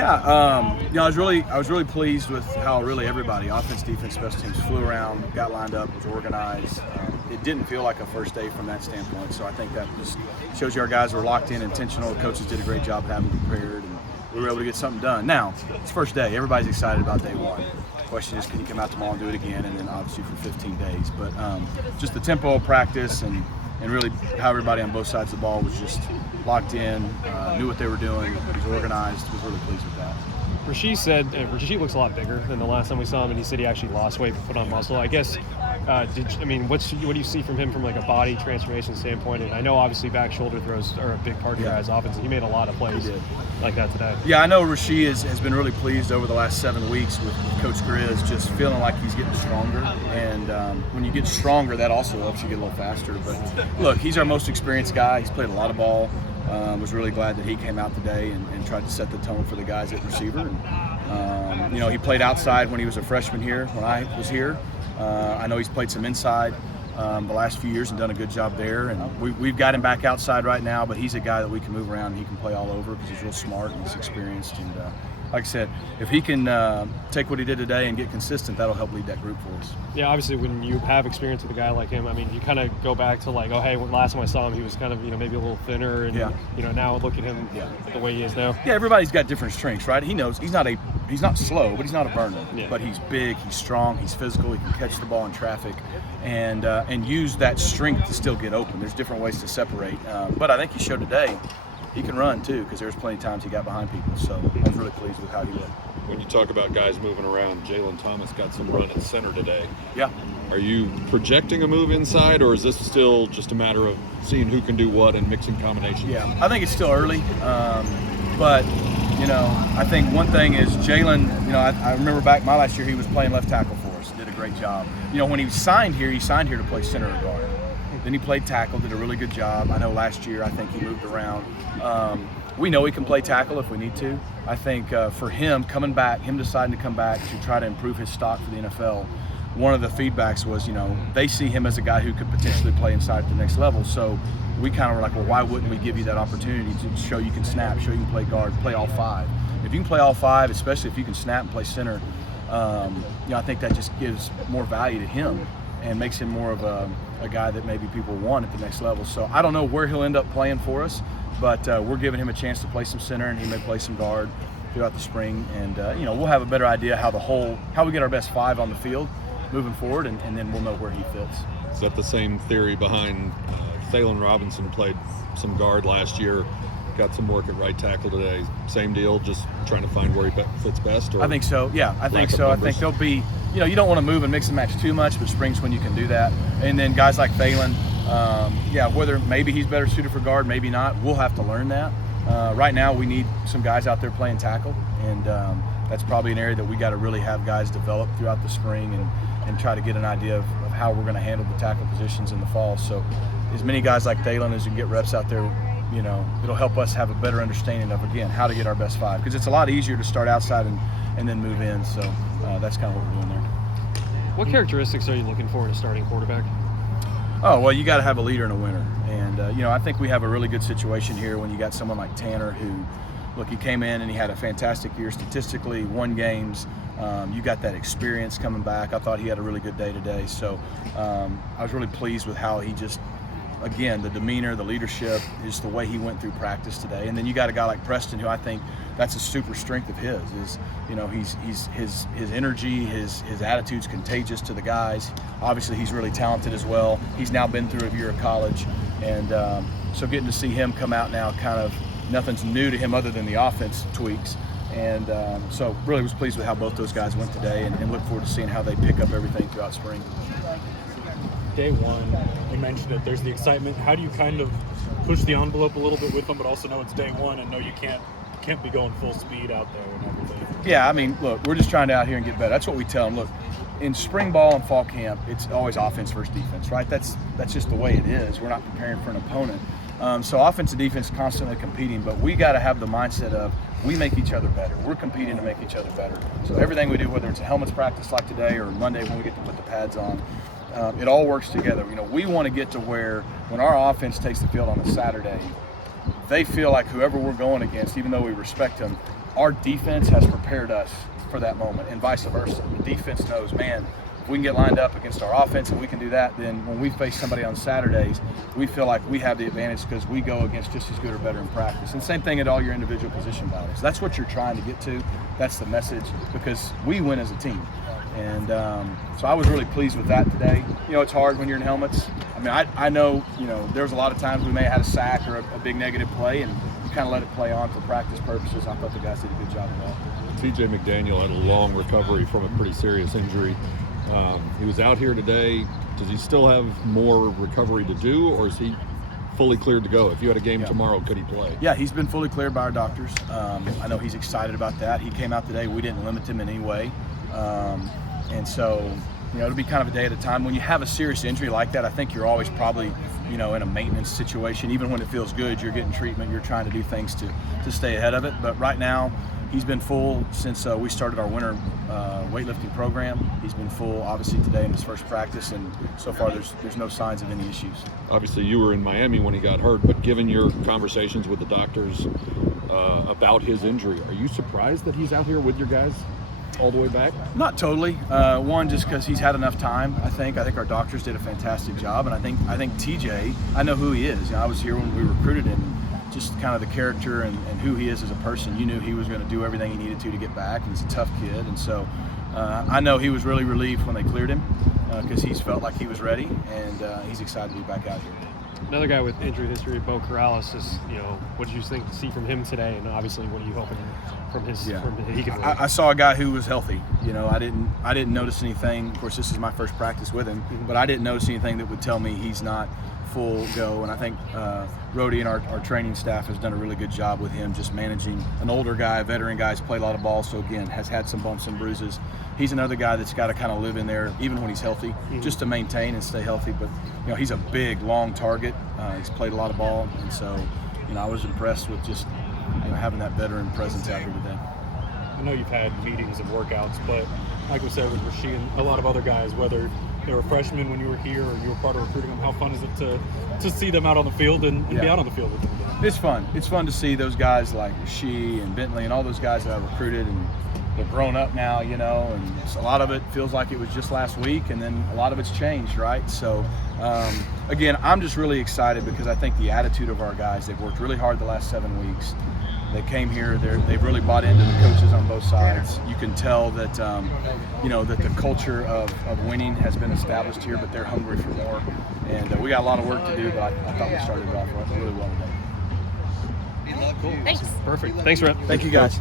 I was really pleased with how really everybody, offense, defense, special teams, flew around, got lined up, was organized. It didn't feel like a first day from that standpoint. So I think that just shows you our guys were locked in, intentional. The coaches did a great job having prepared, and we were able to get something done. Now, it's first day. Everybody's excited about day one. The question is, can you come out tomorrow and do it again? And then obviously for 15 days. But just the tempo of practice and really how everybody on both sides of the ball was just locked in, knew what they were doing, was organized, was really pleased with that. Rasheed said Rasheed looks a lot bigger than the last time we saw him, and he said he actually lost weight, put on muscle. I guess, what do you see from him from like a body transformation standpoint? And I know obviously back shoulder throws are a big part of your guys' offense, and he made a lot of plays like that today. Yeah, I know Rasheed has been really pleased over the last 7 weeks with Coach Grizz, just feeling like he's getting stronger. And when you get stronger, that also helps you get a little faster. But look, he's our most experienced guy. He's played a lot of ball. Was really glad that he came out today and tried to set the tone for the guys at receiver. And, he played outside when he was a freshman here, when I was here. I know he's played some inside the last few years and done a good job there. And we've got him back outside right now, but he's a guy that we can move around and he can play all over because he's real smart and he's experienced. And like I said, if he can take what he did today and get consistent, that'll help lead that group for us. Yeah, obviously when you have experience with a guy like him, I mean, you kind of go back to like, oh, hey, when last time I saw him, he was kind of, maybe a little thinner. And, now look at him the way he is now. Yeah, everybody's got different strengths, right? He knows he's not slow, but he's not a burner. Yeah. But he's big, he's strong, he's physical, he can catch the ball in traffic and use that strength to still get open. There's different ways to separate. But I think he showed today he can run too, because there was plenty of times he got behind people. So I was really pleased with how he looked. When you talk about guys moving around, Jalen Thomas got some run at center today. Yeah. Are you projecting a move inside, or is this still just a matter of seeing who can do what and mixing combinations? Yeah, I think it's still early. But, I think one thing is Jalen, I remember back my last year, he was playing left tackle for us, did a great job. When he signed here to play center or guard. Then he played tackle, did a really good job. I know last year I think he moved around. We know he can play tackle if we need to. I think for him coming back, him deciding to come back to try to improve his stock for the NFL, one of the feedbacks was, they see him as a guy who could potentially play inside at the next level. So we kind of were like, well, why wouldn't we give you that opportunity to show you can snap, show you can play guard, play all five. If you can play all five, especially if you can snap and play center, I think that just gives more value to him and makes him more of a guy that maybe people want at the next level. So I don't know where he'll end up playing for us, but we're giving him a chance to play some center, and he may play some guard throughout the spring. And we'll have a better idea how we get our best five on the field moving forward, and then we'll know where he fits. Is that the same theory behind Thalen Robinson? Played some guard last year, got some work at right tackle today. Same deal, just trying to find where he fits best? Or I think so, yeah. I think so. I think there'll be, you don't want to move and mix and match too much, but spring's when you can do that. And then guys like Thalen, whether maybe he's better suited for guard, maybe not, we'll have to learn that. Right now we need some guys out there playing tackle, and that's probably an area that we got to really have guys develop throughout the spring and try to get an idea of how we're going to handle the tackle positions in the fall. So as many guys like Thalen as you can get reps out there, it'll help us have a better understanding of, again, how to get our best five, because it's a lot easier to start outside and then move in. So that's kind of what we're doing there. What characteristics are you looking for in a starting quarterback? Oh, well, you got to have a leader and a winner. And, I think we have a really good situation here when you got someone like Tanner who, look, he came in and he had a fantastic year statistically, won games. You got that experience coming back. I thought he had a really good day today. So I was really pleased with how he just, again, the demeanor, the leadership, is the way he went through practice today. And then you got a guy like Preston, who I think that's a super strength of his. Is his energy, his attitude's contagious to the guys. Obviously, he's really talented as well. He's now been through a year of college, and so getting to see him come out now, kind of nothing's new to him other than the offense tweaks. And so really was pleased with how both those guys went today, and look forward to seeing how they pick up everything throughout spring. Day one, you mentioned it, there's the excitement. How do you kind of push the envelope a little bit with them, but also know it's day one and know you can't be going full speed out there and everything? Yeah, I mean, look, we're just trying to out here and get better. That's what we tell them. Look, in spring ball and fall camp, it's always offense versus defense, right? That's just the way it is. We're not preparing for an opponent. So offense and defense constantly competing, but we got to have the mindset of we make each other better. We're competing to make each other better. So everything we do, whether it's a helmets practice like today or Monday when we get to put the pads on, it all works together. We want to get to where when our offense takes the field on a Saturday, they feel like whoever we're going against, even though we respect them, our defense has prepared us for that moment, and vice versa. The defense knows, man, if we can get lined up against our offense and we can do that, then when we face somebody on Saturdays, we feel like we have the advantage because we go against just as good or better in practice. And same thing at all your individual position battles. That's what you're trying to get to. That's the message, because we win as a team. And so I was really pleased with that today. You know, it's hard when you're in helmets. I mean, I know, you know, there's a lot of times we may have had a sack or a big negative play, and you kind of let it play on for practice purposes. I thought the guys did a good job of that. TJ McDaniel had a long recovery from a pretty serious injury. He was out here today. Does he still have more recovery to do, or is he fully cleared to go? If you had a game tomorrow, could he play? Yeah, he's been fully cleared by our doctors. I know he's excited about that. He came out today. We didn't limit him in any way. And so, you know, it'll be kind of a day at a time. When you have a serious injury like that, I think you're always probably, you know, in a maintenance situation. Even when it feels good, you're getting treatment, you're trying to do things to stay ahead of it. But right now, he's been full since we started our winter weightlifting program. He's been full, obviously, today in his first practice, and so far there's no signs of any issues. Obviously, you were in Miami when he got hurt, but given your conversations with the doctors about his injury, are you surprised that he's out here with your guys all the way back? Not totally. One, just because he's had enough time. I think our doctors did a fantastic job, and I think TJ, I know who he is. You know, I was here when we recruited him. Just kind of the character and who he is as a person. You knew he was going to do everything he needed to get back, and he's a tough kid. And so I know he was really relieved when they cleared him, because he's felt like he was ready, and he's excited to be back out here. Another guy with injury history, Bo Corrales, is, you know, what did you see from him today? And obviously, what are you hoping from his? Yeah. He can I saw a guy who was healthy. You know, I didn't notice anything. Of course, this is my first practice with him, but I didn't notice anything that would tell me he's not full go. And I think Rhodey and our training staff has done a really good job with him, just managing an older guy, a veteran guy who's played a lot of ball, so again has had some bumps and bruises. He's another guy that's got to kind of live in there even when he's healthy, just to maintain and stay healthy. But you know, he's a big, long target. He's played a lot of ball, and so you know, I was impressed with just, you know, having that veteran presence out here today. I know you've had meetings and workouts, but like we said with Rasheed and a lot of other guys, whether they were freshmen when you were here or you were part of recruiting them, how fun is it to see them out on the field and be out on the field with them again? It's fun. It's fun to see those guys like Rasheed and Bentley and all those guys that I recruited, and they're grown up now, you know, and a lot of it feels like it was just last week, and then a lot of it's changed, right? So, again, I'm just really excited because I think the attitude of our guys, they've worked really hard the last 7 weeks. They came here, they've really bought into the coaches on both sides. You can tell that, you know, that the culture of winning has been established here, but they're hungry for more. And we got a lot of work to do, but I thought we started it off really well today. Thanks. Perfect. Thanks, Rhett. Thank you, guys.